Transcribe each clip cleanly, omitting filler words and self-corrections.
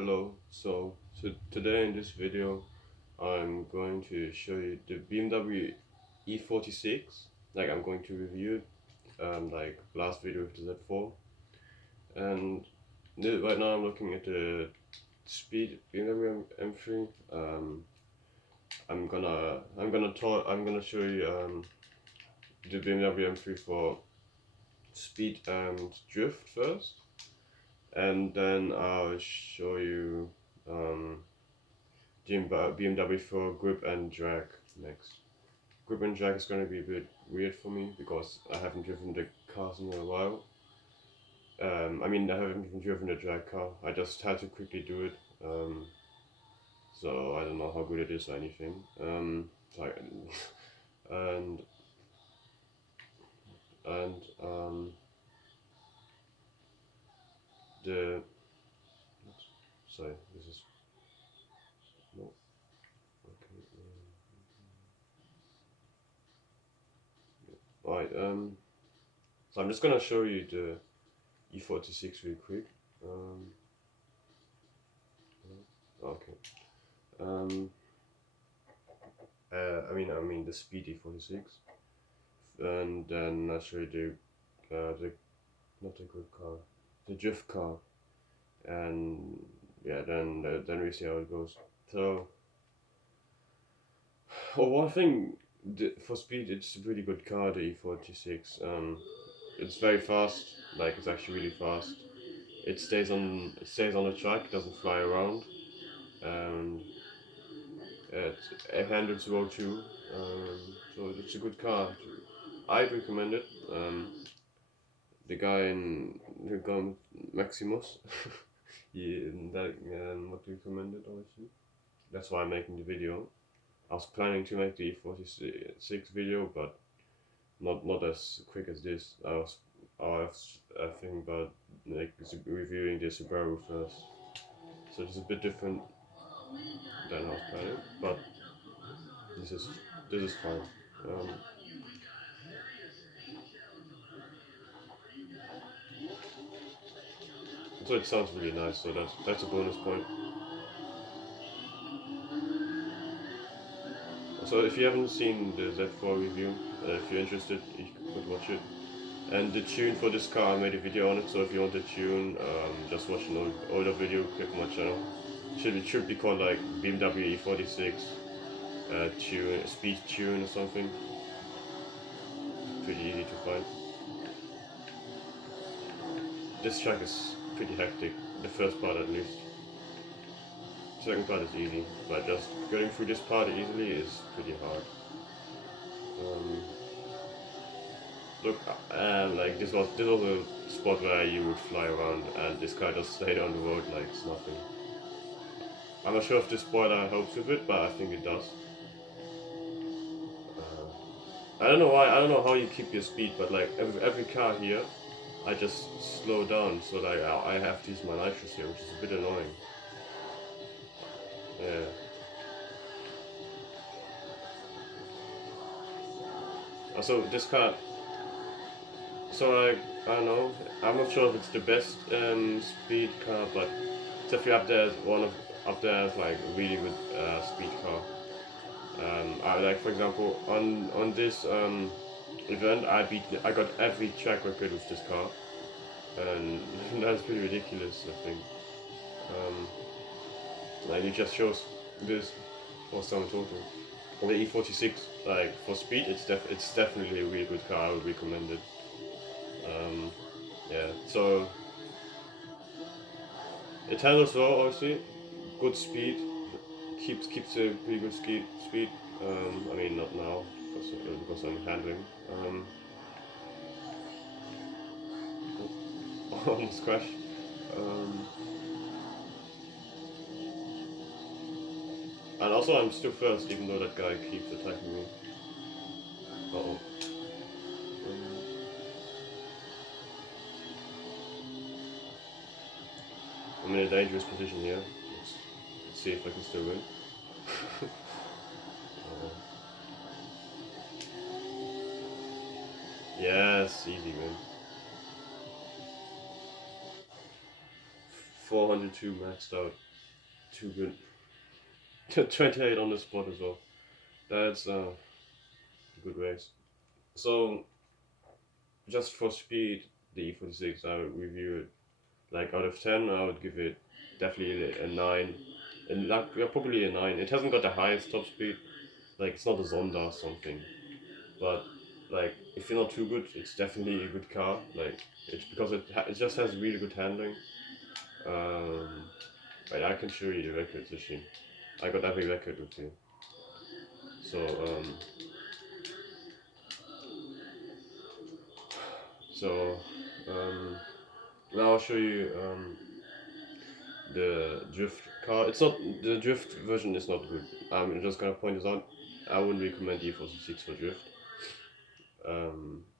Hello, so today in this video I'm going to show you the BMW E46. Like I'm going to review it, like last video with the Z4, and right now I'm looking at the speed BMW M3. I'm gonna show you the BMW M3 for speed and drift first, and then I'll show you BMW for grip and drag next. Grip and drag is going to be a bit weird for me because I haven't driven the cars in a while. I haven't even driven the drag car. I just had to quickly do it. So I don't know how good it is or anything. So and and the sorry, this is no okay. Alright. So I'm just gonna show you the E46 real quick. Okay. Um, I mean the Speed E46, and then I'll show you the not the good car, the drift car, and yeah, then we see how it goes. So, one thing for speed, it's a really good car, the E46. It's very fast, like it's actually really fast. It stays on the track, it doesn't fly around, and it handles well too. So it's a good car. I'd recommend it. The guy in the guy Maximus, what recommended obviously. That's why I'm making the video. I was planning to make the E46 video, but not as quick as this. I was thinking about like reviewing the Subaru first. So it's a bit different than I was planning, but this is this is fine. Um, so it sounds really nice. So that's a bonus point. So if you haven't seen the Z4 review, if you're interested, you could watch it. And the tune for this car, I made a video on it. So if you want the tune, just watch an older video. Click on my channel. Should be called like BMW E46 tune, speed tune or something. Pretty easy to find. This track is pretty hectic. The first part at least. Second part is easy, but just getting through this part easily is pretty hard. Um, Look, like this was a spot where you would fly around, and this car just stayed on the road like it's nothing. I'm not sure if the spoiler helps with it, but I think it does. I don't know why. I don't know how you keep your speed, but like every car here, I just slow down so that I have to use my nitrous here, which is a bit annoying. Yeah. Also, this car. So like I don't know. I'm not sure if it's the best speed car, but it's definitely up there as up there as like a really good speed car. I like for example on this event I got every track record with this car, and that's pretty ridiculous I think. Um, like it just shows this for some total. The E46 like for speed it's definitely a really good car. I would recommend it. Um, yeah, so it handles well obviously, good speed, keeps a pretty good speed. I mean not now because I'm handling. Almost crashed. Um, and also I'm still first even though that guy keeps attacking me. Uh oh. I'm in a dangerous position here. Let's see if I can still win. uh, yes, easy man. 402 maxed out. too good. 28 on the spot as well. That's a good race. So just for speed, the E46 I would review it like out of 10. I would give it definitely a 9, and like yeah, probably a 9. It hasn't got the highest top speed. Like it's not a Zonda or something, but like if you're not too good, it's definitely a good car. Like it's because it just has really good handling. Um, but I can show you the records actually. I got every record with you. So so um, now I'll show you the drift car. It's not the drift version is not good. I'm just gonna point this out. I wouldn't recommend E46 for drift.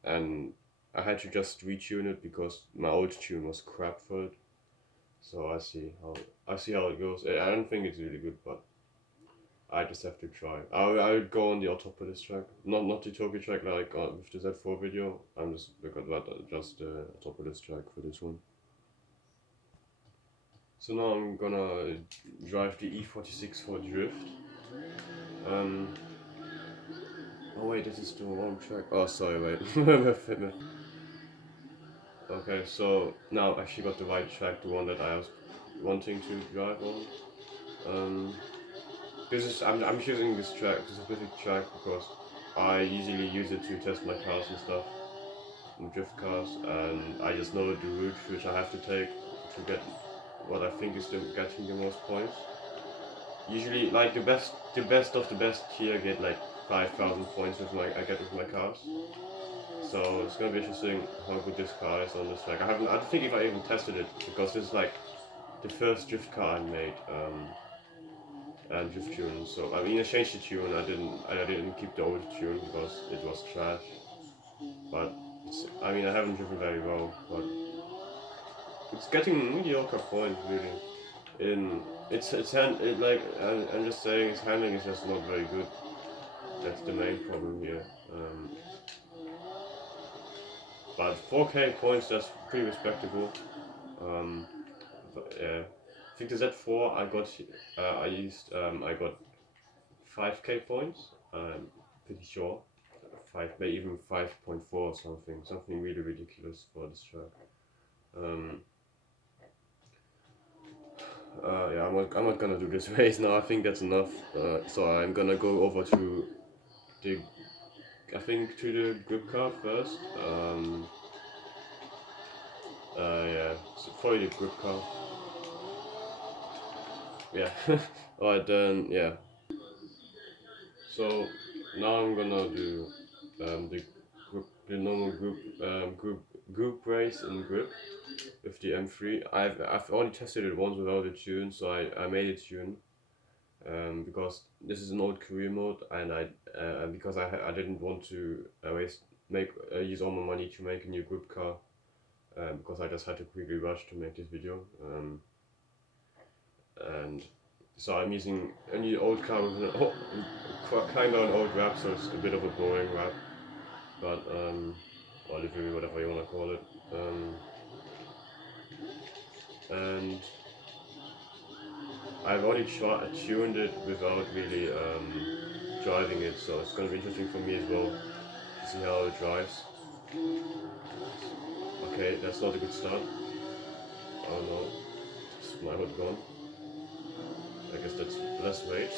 And I had to just retune it because my old tune was crap for it. So I see how it goes. I don't think it's really good, but I just have to try. I would go on the Autopolis track, not the Tokyo track like with the Z4 video. I'm just because that just the Autopolis track for this one. So now I'm gonna drive the E46 for drift. Oh wait, this is the wrong track. Oh sorry, wait. Okay, so now I actually got the right track, the one that I was wanting to drive on. I'm choosing this track, this specific track, because I usually use it to test my cars and stuff, and drift cars, and I just know the route which I have to take to get what I think is getting the most points. Usually, like the best of the best here get like 5,000 points I get with my cars. So it's gonna be interesting how good this car is on this track. I don't think if I even tested it because this is like the first drift car I made. And drift tune. So I mean, I changed the tune. I didn't keep the old tune because it was trash. But I mean, I haven't driven very well, but it's getting mediocre points really. I'm just saying, its handling is just not very good. That's the main problem here. But 4K points, that's pretty respectable. Yeah, I think the Z4 I got 5K points. I'm pretty sure. Maybe even 5.4 or something really ridiculous for this track. Yeah, I'm not gonna do this race now. I think that's enough. So I'm gonna go over to the to the grip car first. Yeah, so probably the grip car. Yeah. Alright then. Yeah. So now I'm gonna do the normal group race in grip with the M3. I've only tested it once without a tune, so I made a tune. Because this is an old career mode, and because I didn't want to use all my money to make a new group car, because I just had to quickly rush to make this video. And so I'm using a new old car with kind of an old wrap, so it's a bit of a boring wrap, but or livery, whatever you want to call it. And I've only tuned it without really driving it, so it's going to be interesting for me as well to see how it drives. Okay, that's not a good start. Oh no, it's my hood gone. I guess that's less weight.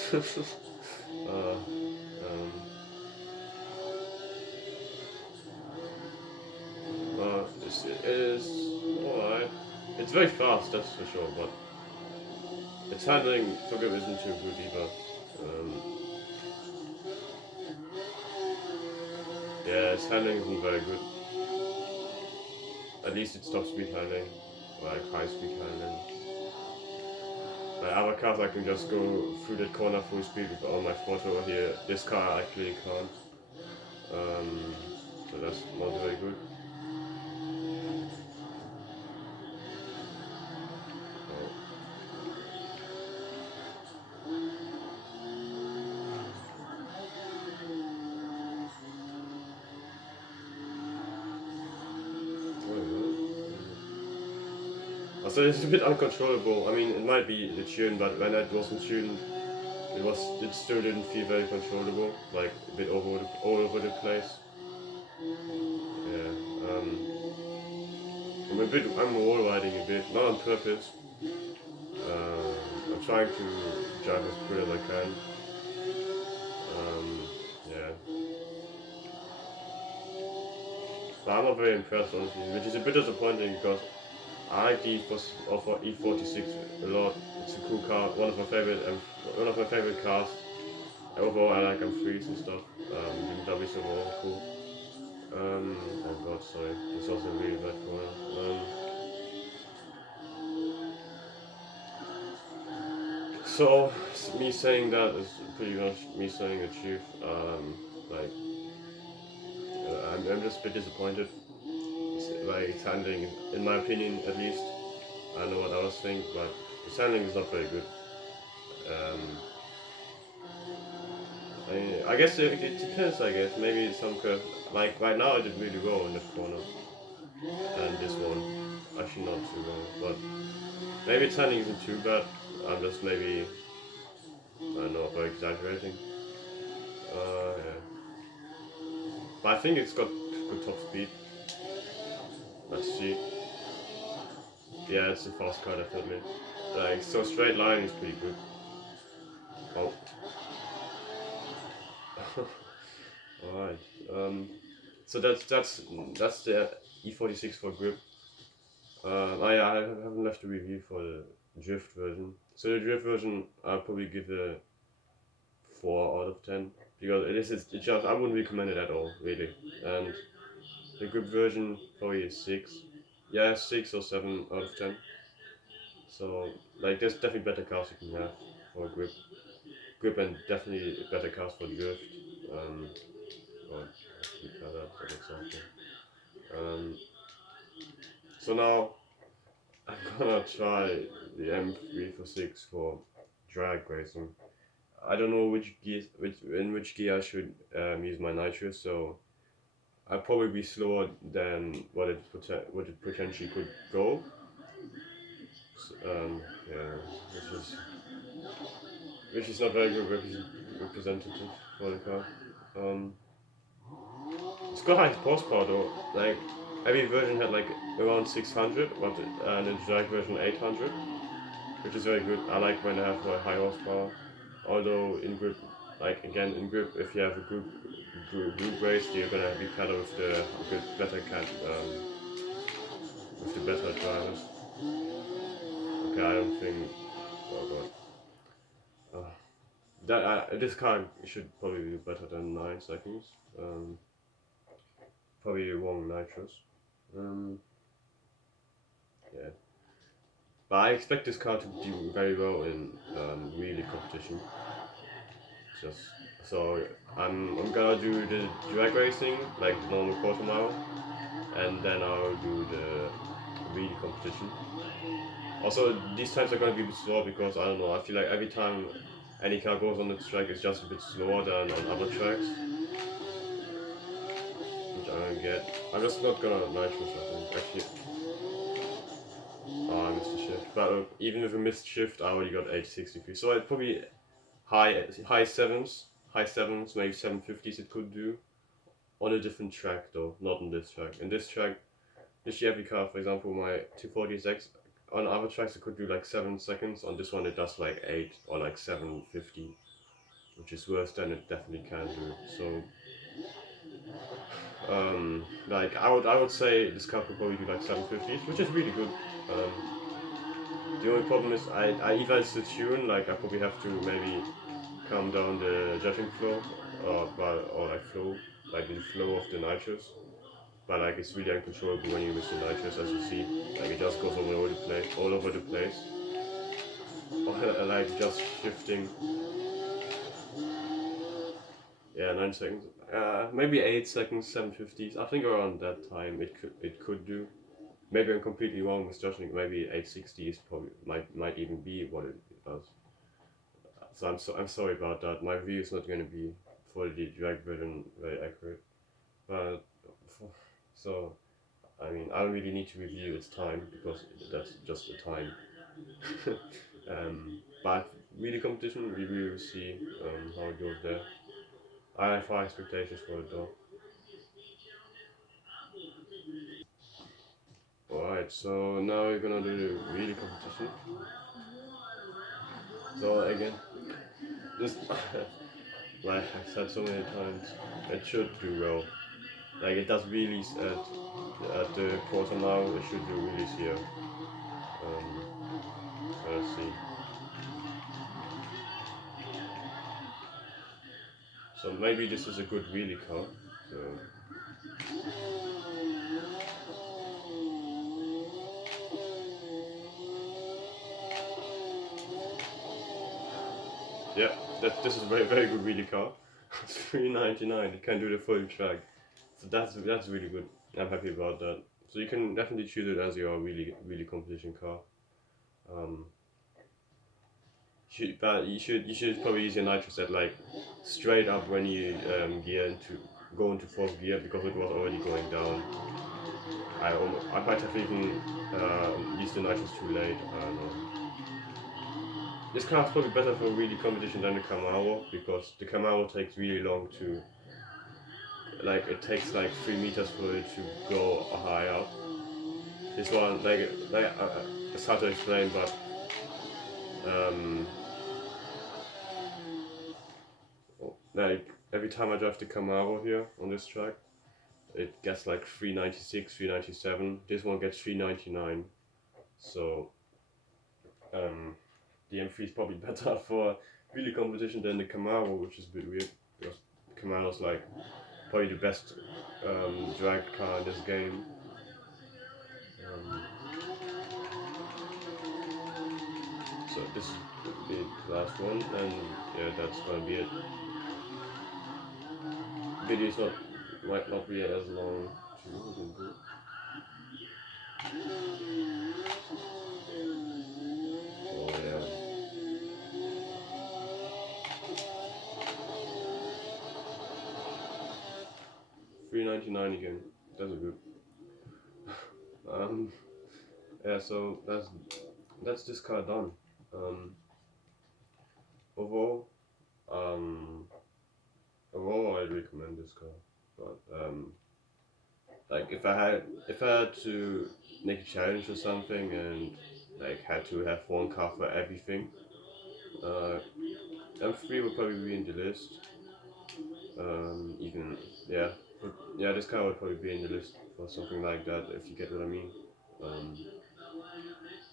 It is alright. It's very fast, that's for sure, but its handling for grip isn't too good either. Yeah, its handling isn't very good. At least it's top speed handling, like high speed handling. Like other cars I can just go through that corner full speed with all my photo here. This car actually can't. So that's not very good. So it's a bit uncontrollable. I mean, it might be the tune, but when it wasn't tuned, it still didn't feel very controllable, like a bit all over the place. Yeah. I'm wall riding a bit, not on purpose. I'm trying to drive as good as I can. Yeah. But I'm not very impressed, honestly, which is a bit disappointing because I like the E46 a lot. It's a cool car, one of my favorite cars. Overall, I like M3s and stuff. BMWs are all cool. Oh god, sorry, it's also a really bad corner. So me saying that is pretty much me saying the truth. Like I'm just a bit disappointed. It's handling, in my opinion, at least. I know what others think, but its handling is not very good. Um, I guess it depends. I guess maybe some curve. Like right now, I did really well in the corner, and this one actually not too well. But maybe its handling isn't too bad. I'm just maybe I don't know, over exaggerating. Yeah. But I think it's got good top speed. Let's see. Yeah, it's a fast car definitely. Like so straight line is pretty good. Oh. Alright. So that's the E46 for grip. I haven't left a review for the drift version. So the drift version I'll probably give a 4 out of 10 because it's just I wouldn't recommend it at all really. And the grip version probably a 6. Yeah, 6 or 7 out of 10. So like there's definitely better cars you can have for grip and definitely better cars for drift. Or that example. Um, so now I'm gonna try the M346 for drag racing. I don't know in which gear I should use my nitrous, so I'll probably be slower than what it potentially could go. Yeah, which is not very good representative for the car. Um, it's got high horsepower though. Like every version had like around 600, but and the drag version 800, which is very good. I like when they have high horsepower. Although in grip, like again in grip, if you have a group race, you're gonna be better with the with the better drivers. Okay, I don't think. Oh god. This car should probably be better than 9 seconds. Um, Probably wrong nitros. Um, yeah, but I expect this car to do very well in really competition. Just so I'm gonna do the drag racing like normal quarter mile, and then I'll do the really competition. Also, these times are gonna be a bit slower because I don't know. I feel like every time any car goes on the track, it's just a bit slower than on other tracks, which I don't get. I'm just not gonna nitros. I think actually. Oh, I missed a shift. But even with a missed shift, I already got 863. So I'd probably high sevens, maybe 750s it could do. On a different track though, not on this track. In this track, this every car, for example, my 240SX, on other tracks it could do like 7 seconds. On this one it does like 8 or like 750, which is worse than it definitely can do. So, like I would say this car could probably do like 750s, which is really good. The only problem is I either it's the tune, like I probably have to maybe calm down the jetting flow, or like flow, like the flow of the nitrous. But like it's really uncontrollable when you miss the nitrous, as you see. Like it just goes all over the place, or like just shifting. Yeah, 9 seconds. Maybe 8 seconds, 750s. I think around that time it could do. Maybe I'm completely wrong with judging. Maybe 860 is probably might even be what it does. So I'm sorry about that. My review is not going to be for the drag version very accurate. But so I mean, I don't really need to review its time because that's just the time. But really competition, we will see how it goes there. I have high expectations for it though. Alright, so now we're gonna do the really competition. So again, this like I said so many times, it should do well. Like it does really at the quarter now. It should do really here. Let's see. So maybe this is a good wheelie car. So yeah, this is a very good wheelie car. It's 399. It can do the full track. So that's really good. I'm happy about that. So you can definitely choose it as your really competition car. Um, but you should probably use your nitro set like straight up when you go into fourth gear because it was already going down. I might have even used the nitrous too late. I don't know. This car is probably better for really competition than the Camaro because the Camaro takes really long to like it takes like 3 meters for it to go high up. This one it's hard to explain, but um, like every time I drive the Camaro here on this track, it gets like 396, 397. This one gets 399. So the M3 is probably better for really competition than the Camaro, which is a bit weird because Camaro's like probably the best drag car in this game. Um, so this is the last one, and yeah, that's gonna be it. Videos might not be as long. Oh yeah. 399 again. That's a good. Um, yeah, so that's this car done. Um, overall, um, overall, I recommend this car. But like if I had to make a challenge or something and like had to have one car for everything, uh, M3 would probably be in the list. Even yeah, but yeah, this car would probably be in the list for something like that if you get what I mean. Um,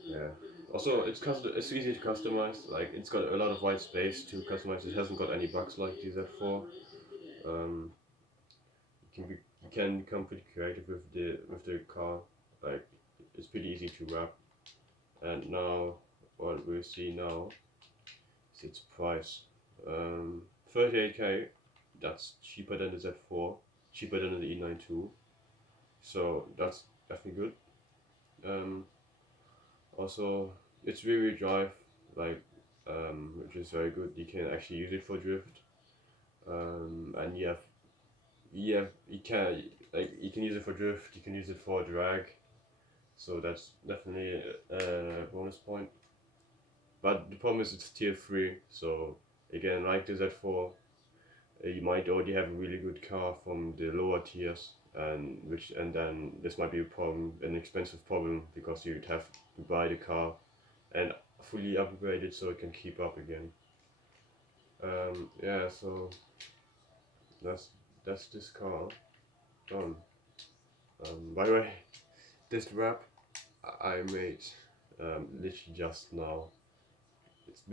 yeah. Also, it's easy to customize. Like it's got a lot of white space to customize. It hasn't got any bugs like the Z4. Um, you can become pretty creative with the car. Like it's pretty easy to wrap. And now what we see now is its price. 38k. That's cheaper than the Z4. Cheaper than the E92. So that's definitely good. Um, Also, it's rear-wheel drive, like which is very good. You can actually use it for drift, and you can use it for drift. You can use it for drag. So that's definitely a bonus point. But the problem is it's tier 3. So again, like the Z4, you might already have a really good car from the lower tiers, and then this might be a problem, an expensive problem, because you'd have to buy the car and fully upgrade it so it can keep up again. Yeah, so that's this car done. By the way, this wrap I made literally just now. It's a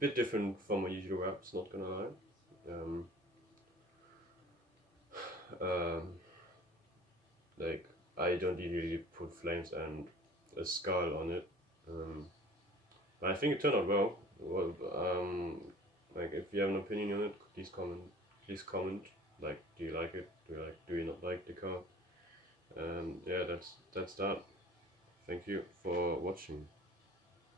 bit different from my usual wraps, not gonna lie. Um, um, like I don't usually put flames and a skull on it. But I think it turned out well. Like if you have an opinion on it, please comment. Please comment. Like, do you like it? Do you not like the car? And yeah, that's that. Thank you for watching.